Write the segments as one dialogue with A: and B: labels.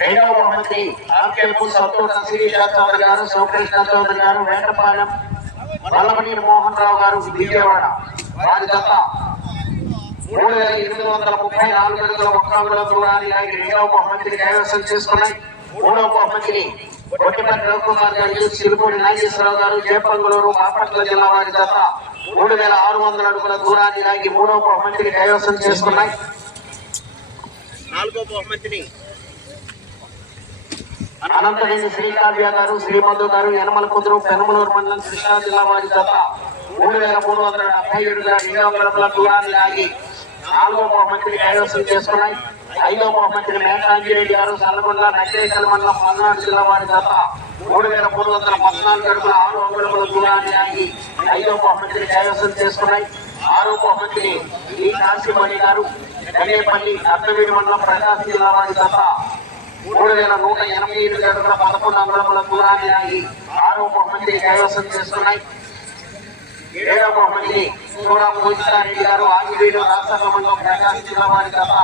A: రెండవ బహుమతి ఆర్కేపు సంతోష శిరీష చౌదరి గారు శివకృష్ణ చౌదరి గారు వేటపాలెం వల్లమనేని మోహన్ రావు గారు విజయవాడ. వారి జత మూడు వేల ఎనిమిది వందల ముప్పై నాలుగు అడుగుల ఒక్క అంగుళం దూరాన్ని లాగి రెండవ బహుమతిని కైవసం చేసుకున్నాయి. మూడవ బహుమతిని కొట్టిపల్లి రవికుమార్ గారు సిరుపూడి నాగేశ్వరరావు గారు జయపంగులూరు బాపట్ల జిల్లా వారి జత మూడు వేల ఆరు వందల అడుగుల దూరాన్ని లాగి మూడవ బహుమతిని కైవసం చేసుకున్నాయి. నాలుగో బహుమతిని. అనంతరేణి శ్రీకావ్య గారు శ్రీమధు గారు యనమల కుదురు పెనమలూరు మండలం కృష్ణా జిల్లా వారి జత మూడు వేల మూడు వందల డెబ్బై ఏడుగా రెండు దూరాన్ని ఆగి నాలుగో బహుమతిని కైవసం చేసుకున్నాయి. ఐదో బహుమతిని మేఘాంజిరెడ్డి గారు సల్లగొండ నగరేకల్ మండలం పల్నాడు జిల్లా వారి జత మూడు వేల మూడు వందల పద్నాలుగు అడుగుల ఆరు అంగుళముల దూరాన్ని ఆగి ఐదో బహుమతిని కైవసం చేసుకున్నాయి. ఆరో బహుమతిని ఈ కాశీమణి గారు గణేపల్లి అత్తవీడి మండలం ప్రకాశ్ జిల్లా వారి తప్ప మూడు వేల నూట ఎనభై ఎనిమిది అడుగుల పదకొండు అంగుళముల దూరాన్ని ఆగి ఆరో బహుమతిని కైవసం చేస్తున్నాయి. ఏడవ బహుమతిని కూడా పూజితారెడ్డి గారు ఆంజనేయులు రాష్ట్ర మండలం ప్రకాశ్ జిల్లా వారి తప్ప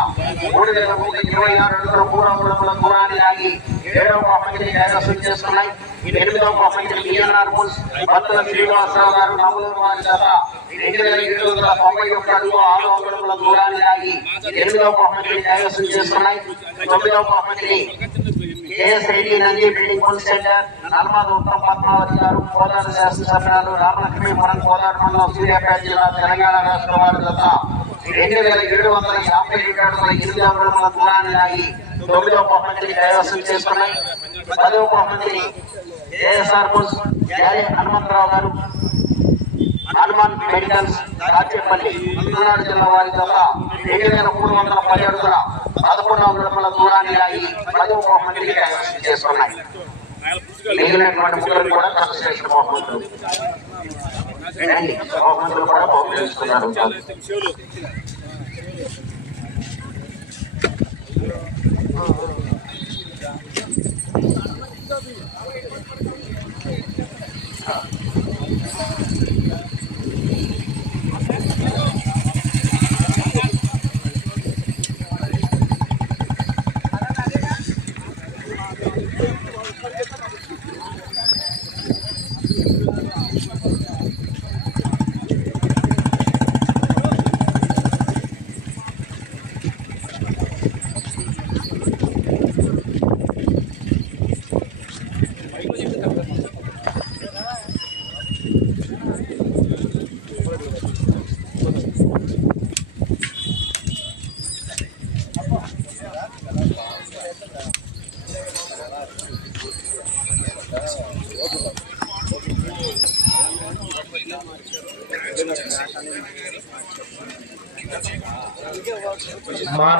A: మూడు వేల నూట ఇరవై ఆరు అడుగుల మూడు అంగుళముల దూరాన్ని ఆగి ఏడవ బహుమతిని కైవసం చేస్తున్నాయి. చేసుకున్నాయి ఎనిమిదవ బహుమతిని బిఎన్ఆర్ మున్స్ భర్తల శ్రీనివాసరావు గారు నవలూరు వారి చేత రెండు వేల ఏడు వందల తొంభై ఒక్క అడుగు ఆరు అంగుళముల దూరాన్ని ఆగి ఎనిమిదవ బహుమతిని కైవసం చేసుకున్నాయి. తొమ్మిదవ బహుమతిని KSIT Nandi building full centre Nalmada Uttam Padmavathi గారు కోదాడు శాసనసభ్యులు రామలక్ష్మీపురం కోదాడు మండలం సూర్యాపేట జిల్లా తెలంగాణ రాష్ట్ర వారి చేత రెండు వేల ఏడు వందల యాభై ఏడు అడుగుల ఎనిమిది అంగుళముల దూరాన్ని ఆగి తొమ్మిదవ బహుమతిని కైవసం చేసుకున్నాయి. పదవ బహుమతిని ఏఎస్ఆర్ బుస్ జాలి హనుమంతరావు గారు హనుమాన్ మెడికల్స్ రాజపల్లి పల్నాడు జిల్లా వారి జత ఏడు వేల మూడు వందల పది అడుగుల పదకొండు అంగుళముల దూరాన్ని లాగి పదవ బహుమతిని కైవసం చేసుకున్నాయి. మిగిలినటువంటి ముగ్గురు కూడా కన్స్ట్రక్షన్ బహుమతులు. రండి, బహుమతులు కూడా బహుకరిస్తున్నారు
B: tough.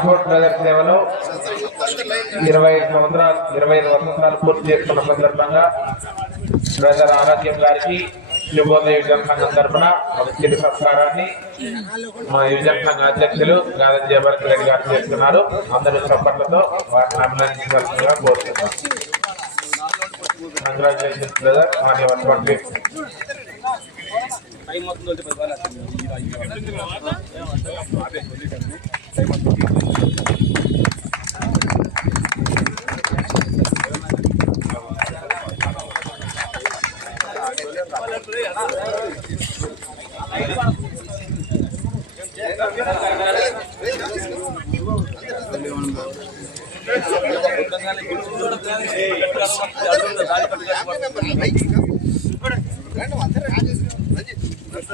B: ఫోన్ బ్రదర్ సేవలో ఇరవై ఐదు సంవత్సరాలు ఇరవై ఐదు సంవత్సరాలు పూర్తి చేసుకున్న సందర్భంగా బ్రదర్ ఆరోగ్యం గారికి శుభోదయ యువజన సంఘం తరఫున ఒక చిరు సత్కారాన్ని మా యువజన సంఘ అధ్యక్షులు గాలి జయభరత్ రెడ్డి గారు చేస్తున్నారు. అందరూ చప్పట్లతో వారిని అభినందించాల్సిందిగా కోరుతున్నాం. కంగ్రాచులేషన్స్ బ్రదర్ టైం అవుతుందో టైం అవుతుంది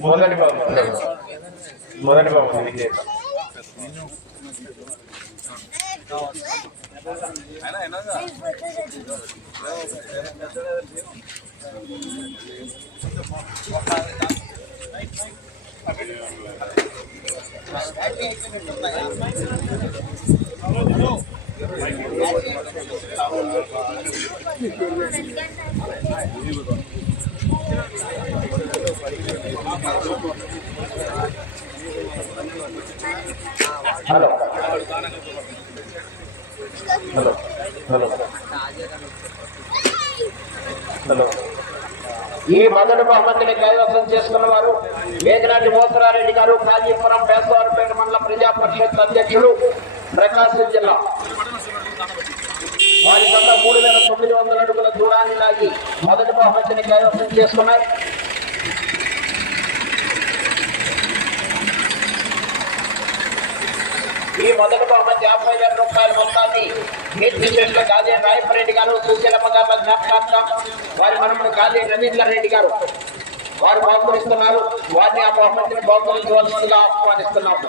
B: మొదటి బాబు. మొదటి బాబు విజేత
A: హలో హలో హలో హలో ఈ మొదటి బహుమతిని కైవసం చేసుకున్న వారు మేఘనాటి మోసరారెడ్డి గారు కాజీపురం బేసవారిపేట మండల ప్రజా పరిషత్ అధ్యక్షులు ప్రకాశం జిల్లా. వారి గత మూడు వేల తొమ్మిది వందల అడుగుల దూరాన్ని లాగి మొదటి బహుమతిని కైవసం చేసుకున్నారు ఈ మొదటి బహుమతి యాభై వేల రూపాయల మొత్తాన్ని కీర్తి చేసిన గాదే రాయపరెడ్డి గారు సుశీలమ్మ గారు జ్ఞాపకార్థం వారి మనముడు గాదే రవీందర్ రెడ్డి గారు వారు బహుకరిస్తున్నారు వారిని ఆ బహుమతిని బహుకరించవలసిందిగా ఆహ్వానిస్తున్నాము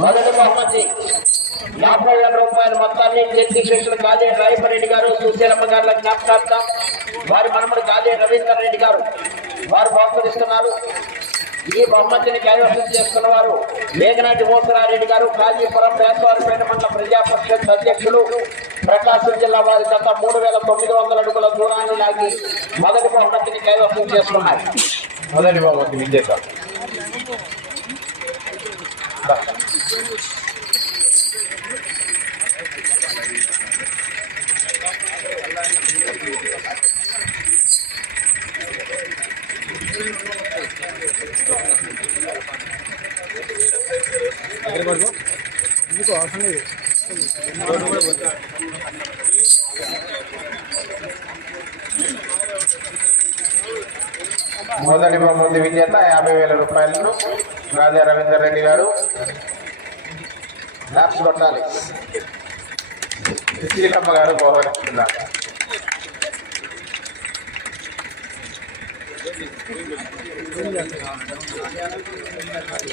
A: మొదటి బహుమతి యాభై వేల రూపాయల మొత్తాన్ని కీర్తి కాదే రాయపరెడ్డి గారు సుశీలమ్మ గారి జ్ఞాపకార్థం వారి మనముడు కాదే రవీందర్ రెడ్డి గారు. వారు బహుకరిస్తున్నారు. ఈ బహుమతిని కైవసం చేసుకున్న వారు మేఘనాటి మోసరారెడ్డి గారు కాజీపురం వేసవారిపేట మండల ప్రజా పరిషత్ అధ్యక్షులు ప్రకాశం జిల్లా వారి గత మూడు వేల తొమ్మిది వందల అడుగుల దూరాన్ని లాగి మొదటి బహుమతిని కైవసం చేసుకున్నారు. మొదటి బహుమతి విజేత. మొదటి బహుమతి విజేత యాభై వేల రూపాయలను రాజా రవీందర్ రెడ్డి గారు డాప్స్ కొట్టాలి. శ్రీకమ్మ గారు గౌరవిస్తున్నారు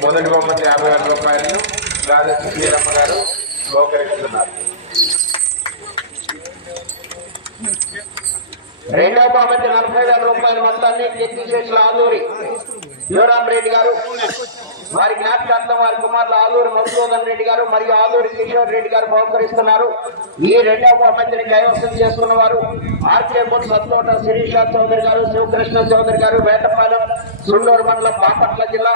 A: మొదటి బహుమతి యాభై వేల రూపాయలు. రాజశ్రీ శ్రీరమ్మ గారు బహుకరిస్తున్నారు రెండవ బహుమతి నలభై వేల రూపాయల. మొత్తాన్ని కీర్తి చేసిన ఆలూరి యువరాం రెడ్డి గారు. వారి జ్ఞాపకార్థం వారి కుమారులు ఆలూరి మధుసూదన్ రెడ్డి గారు మరియు ఆలూరి కిషోర్ రెడ్డి గారు బహుకరిస్తున్నారు. ఈ రెండవ బహుమతిని కైవసం చేసుకున్న వారు ఆర్కే మున్ సత్తోట శిరీష చౌదరి గారు శివకృష్ణ చౌదరి గారు వేటపాలెం సుండూరు మండలం బాపట్ల జిల్లా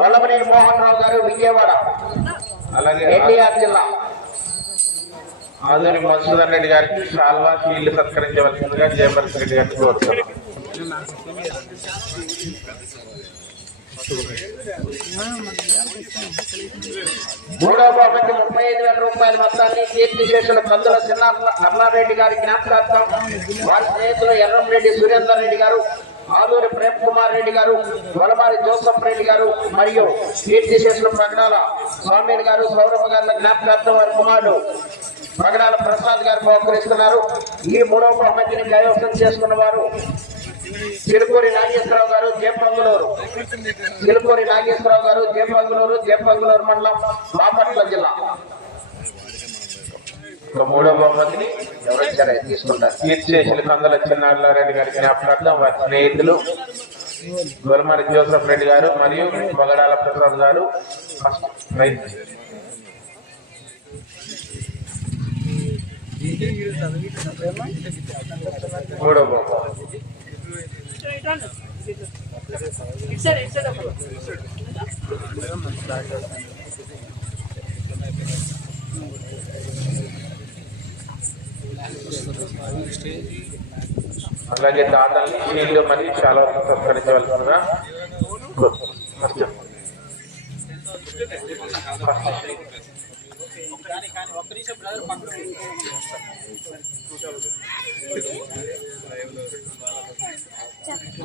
A: వల్లభనేని మోహన్ రావు గారు విజయవాడ
B: అలాగే
A: ఎన్టీఆర్ జిల్లా.
B: ఆదూరి మధుసూదన్ రెడ్డి గారికి షాల్వా కీళ్ళు సత్కరించవలసిందిగా జయపరశ్ రెడ్డి గారిని కోరుతున్నాం.
A: మూడవ బహుమతి ముప్పై ఐదు వేల రూపాయల మొత్తాన్ని కీర్తి చేసిన కందుల చిన్న అన్నారెడ్డి గారి జ్ఞాపకార్థం వారి స్నేహితులు ఎర్రంరెడ్డి సురేందర్ రెడ్డి గారు ఆదూరి ప్రేమ్ కుమార్ రెడ్డి గారు వలమారి జోసఫ్ రెడ్డి గారు మరియు కీర్తి చేసిన ప్రకటన స్వామి గారు సౌరభ గారి జ్ఞాపకార్థం వారి కుమారుడు ప్రకటన ప్రసాద్ గారు బహుకరిస్తున్నారు. ఈ మూడవ బహుమతిని కైవసం చేసుకున్న వారు తిరుపూరి నాగేశ్వరరావు గారు జేపంగులూరు చిలుకూరి నాగేశ్వరరావు గారు జేపంగులూరు జేపంగులూరు మండలం బాపట్ల జిల్లా.
B: మూడవ బహుమతిని
A: ఎవరైనా తీసుకుంటారు.
B: కీర్తి కందల చిన్నారెడ్డి గారి జ్ఞాపకార్థం వారి స్నేహితులు గొలమారి జోసఫ్ రెడ్డి గారు మరియు బగడాల ప్రసాద్ గారు ఫస్ట్ ప్రైజ్. బహుమతి. అలాగే దాతల్ని నీళ్ళు మరియు చాలా వరకు సత్కరించవలసిందిగా కోరుతున్నాను.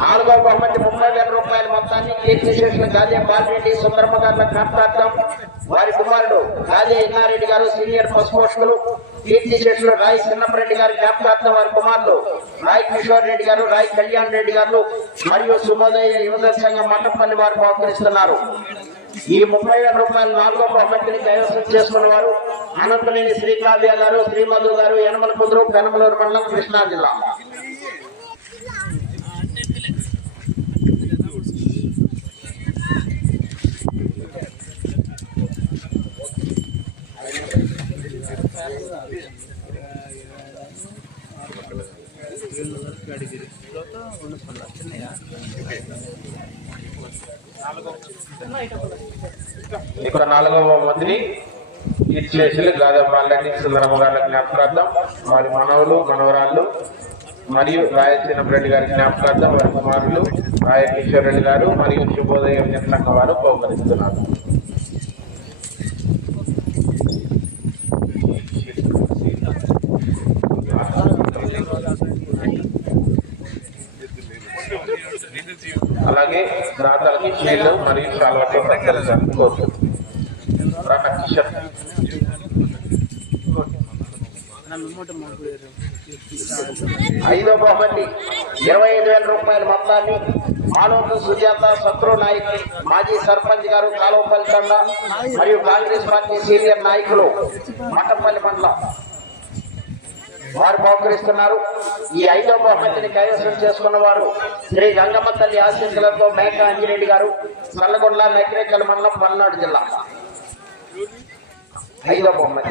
A: నాలుగో బహుమతి ముప్పై వేల రూపాయల మొత్తాన్ని కీర్తి చేసిన గాలి బాలరెడ్డి సుందరమ్మ గారి జ్ఞాపకార్థం వారి కుమారుడు గాలి ఇన్నారెడ్డి గారు సీనియర్ పశు పోషకులు. కీర్తి చేసిన రాయ్ చిన్నప్పరెడ్డి గారి జ్ఞాపకార్థం వారి కుమారులు రాయ్ కిషోర్ రెడ్డి గారు రాయ్ కళ్యాణ్ రెడ్డి గారు మరియు సుమోదయ యువదర్శంగా సంఘం మంటపల్లి వారు బహుకరిస్తున్నారు. ఈ ముప్పై వేల రూపాయలు నాలుగో ప్రాపర్టీని కైవసం చేసుకున్న వారు అనంతనేని శ్రీకావ్య గారు శ్రీమధు గారు యనమల కుదురు పెనమలూరు మండలం కృష్ణా జిల్లా
B: ఇక్కడ నాలుగవ మంత్రి ఇచ్చేసి గాదా బాలరెడ్డి సుందరమ్మ గారి జ్ఞాపకార్థం. వారి మనవులు మనవరాళ్ళు మరియు రాయలసీన రెడ్డి గారి జ్ఞాపకార్థం వారి కుమారులు రాయ కిషోర్ రెడ్డి గారు మరియు శుభోదయం జనసంఘ వారు బహుకరిస్తున్నారు అలాగే దాతలకి షీల్డ్ మరియు శాల్వాతో
A: ఐదో బహుమతి. ఇరవై ఐదు వేల రూపాయల మొత్తాన్ని మానవత సుజాత శత్రు నాయక్ మాజీ సర్పంచ్ గారు కాలువపల్లి మరియు కాంగ్రెస్ పార్టీ సీనియర్ నాయకులు మఠంపల్లి మండలం. వారు పోకరిస్తున్నారు ఈ ఐదవ బహుమతిని కైవసం చేసుకున్న వారు శ్రీ గంగమ్మ తల్లి ఆశీస్సులతో మేక అంజిరెడ్డి గారు నల్లగొండ నకిరేకల్ మండలం పల్నాడు జిల్లా. ఐదవ బహుమతి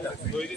A: ನೋಡಿ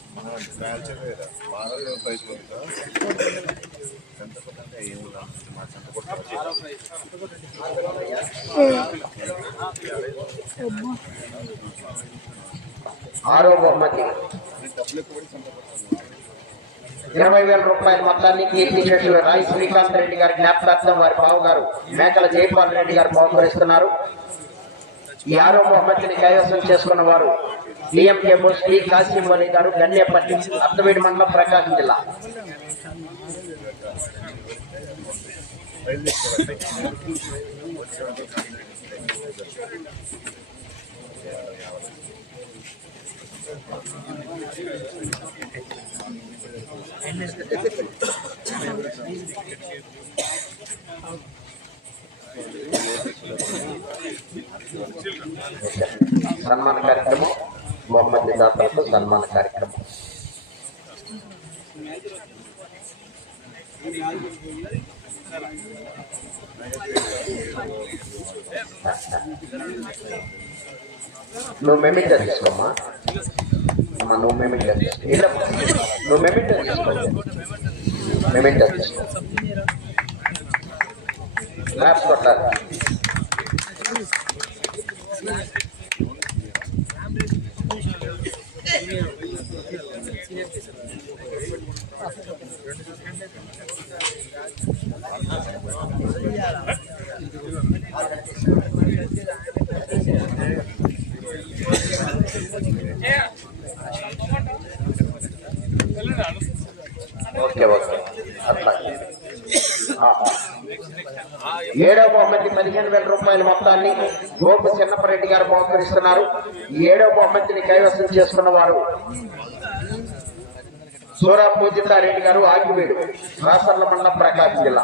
A: ఆరో బహుమతి ఇరవై వేల రూపాయల మొత్తాన్ని కీర్తి రాయి శ్రీకాంత్ రెడ్డి గారి జ్ఞాపకార్థం వారి బావు గారు మేకల జయపాల్ రెడ్డి గారు బహుకరిస్తున్నారు ఈ ఆరో బహుమతిని కైవసం చేసుకున్న వారు డిఎంకే శ్రీ కాసిం అలీ గారు గన్నేపల్లి అత్తవేడి మండలం ప్రకాశం జిల్లా. సన్మాన కార్యక్రమం బహుమతి దాతలకు సన్మాన కార్యక్రమం నువ్వు మెమింటర్ తీసుకోమ్మా అమ్మా నువ్వు మెమింటర్ తీసుకో ఇలా నువ్వు మెమింటర్ తీసుకో మెమింటర్ తీసుకో మ్యాప్స్ కొట్టాలి Gracias. పదిహేను వేల రూపాయల మొత్తాన్ని గోపు చిన్నపరెడ్డి గారు బహుకరిస్తున్నారు. ఈ ఏడవ బహుమతిని కైవసం చేసుకున్న వారు సూరా పూజితారెడ్డి గారు ఆగివేడు రాసర్ల మండలం ప్రకాశం జిల్లా.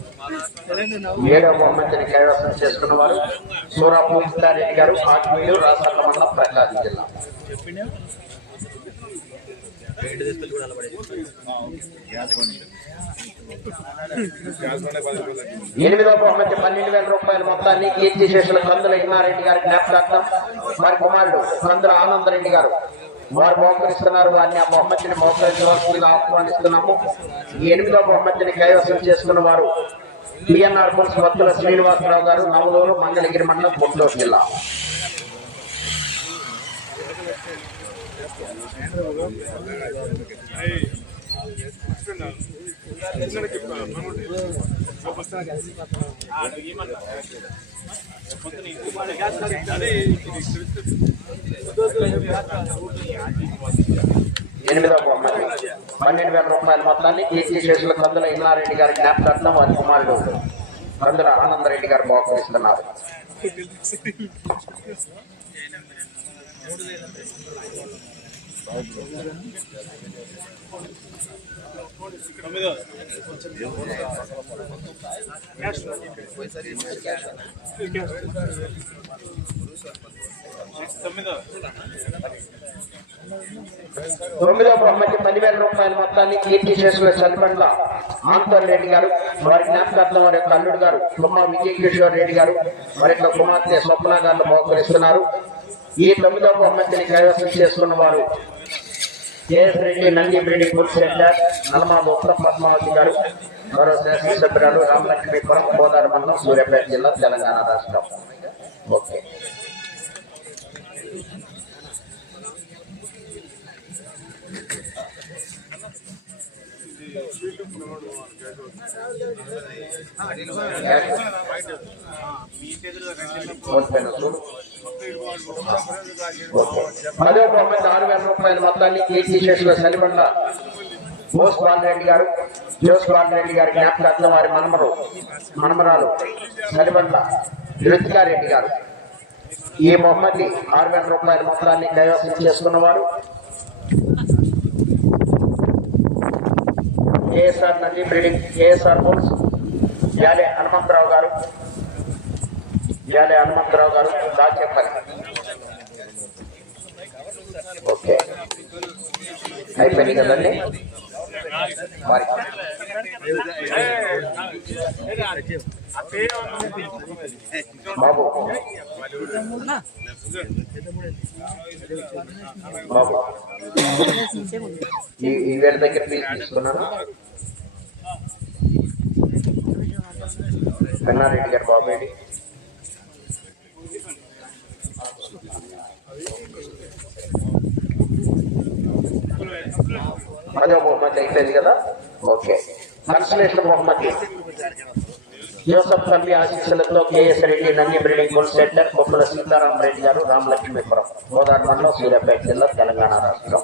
A: ఏడవ బహుమతిని కైవసం చేసుకున్న వారు సూరాపు పూజితారెడ్డి గారు ఆగివేడు రాసర్ల మండలం ప్రకాశం జిల్లా. ఎనిమిదవ బహుమతి పన్నెండు వేల రూపాయల మొత్తాన్ని కీర్తి శేషుల కందుల ఇన్నారెడ్డి గారి జ్ఞాపకార్థం. వారి కుమారుడు కందుల ఆనందరెడ్డి గారు. వారు మోకరిస్తున్నారు వారిని ఆ బహుమతిని మోకరించవలసిందిగా ఆహ్వానిస్తున్నాము. ఎనిమిదవ బహుమతిని కైవసం చేసుకున్న వారు బిఎన్ఆర్ ఫోర్స్ భక్తుల శ్రీనివాసరావు గారు నవలూరు మంగళగిరి మండలం గుంటూరు జిల్లా. ఎనిమిదవ బహుమతి పన్నెండు వేల రూపాయల మొత్తాన్ని కీర్తి శేషుల కందుల ఇన్నారెడ్డి గారి జ్ఞాపకార్థం వారి కుమారుడు కందుల ఆనందరెడ్డి గారు బహుకరిస్తున్నారు. తొమ్మిదో బహుమతి పదివేల రూపాయల మొత్తాన్ని కీర్తి చేసుకునే చల్పండ్ల ఆంతర్ రెడ్డి గారు వారి జ్ఞాపకార్థం వారి యొక్క అల్లుడు గారు తుమ్మ విజయ కిషోర్ రెడ్డి గారు వారి యొక్క కుమార్తె స్వప్న గారు బహుకరిస్తున్నారు. ఈ తొమ్మిదవ బహుమతిని కైవసం చేసుకున్న వారు KS Reddy Nandi Reddy food centre Nalmada Uttara Padmavathi గారు మరో శాసనసభ్యురాలు రామలక్ష్మీపురం గోదావరి మండలం సూర్యాపేట జిల్లా తెలంగాణ రాష్ట్రం. ఓకే. అదే బహుమతి ఆరు వేల రూపాయల మొత్తాన్ని కేసీ శేషుల సలిమండ బోస్ రెడ్డి గారు జోస్ రెడ్డి గారి జ్ఞాపకార్థం వారి మనమరు మనమరాలు సలిమండ రెడ్డి గారు. ఈ బహుమతి ఆరు వేల రూపాయల మొత్తాన్ని కైవసం చేసుకున్నవారు K S R Nandi breeding K S R bulls Yale Hanumantharao గారు. యాలే హనుమంతరావు గారు దా చెప్పాలి ఓకే. అయిపోయింది కదండి? మరి. బాబు. బాబు. ఈ ఈ దగ్గర తీసుకున్నాను పెన్నారెడ్డి గారు బాబు మజా పదో బహుమతి అయిపోయింది కదా? ఓకే. కన్సలేషన్ బహుమతి. జోసఫ్ తల్లి ఆశీస్సులతో KS Reddy Nandi breeding bull centre Koppula Sitaram Reddy గారు రామలక్ష్మీపురం గోదావరి మండలం సూర్యాపేట జిల్లా తెలంగాణ రాష్ట్రం.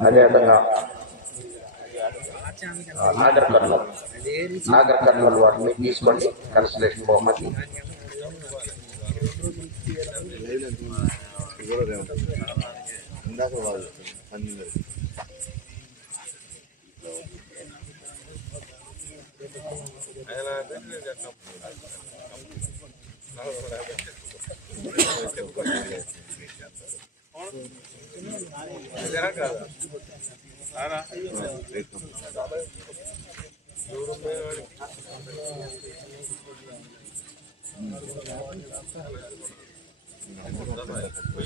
A: అదేవిధంగా ఆ, నాగర్ కర్నూలు నాగర్ కర్నూలు వాటిని తీసుకోండి. కన్సలేషన్ బహుమతి.
C: ఇందాక వాళ్ళు పన్నెండు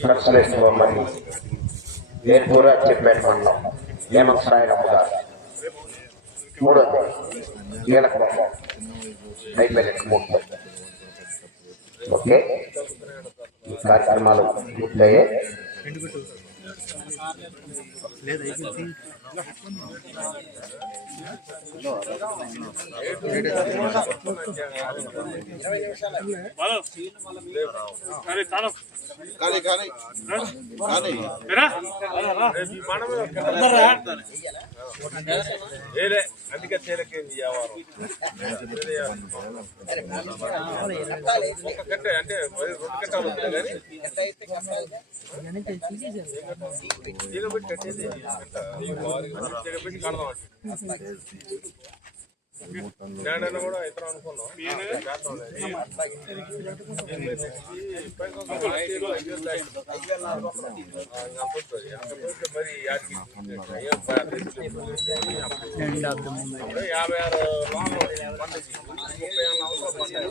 A: కన్సలేషన్ బహుమతి వేర్పూర చెప్పేట మండలం? హేమంత్ సాయిరామ్ గారు మూడోది కీలక అయిపోయినట్టు మూడు ఓకే. ఈ కార్యక్రమాలు పూర్తయ్యాయి
D: కానీ కానీ కానీ
E: యాభై ఆరు లోన్లు ముప్పై ఏళ్ళ అవసరం పడ్డాయి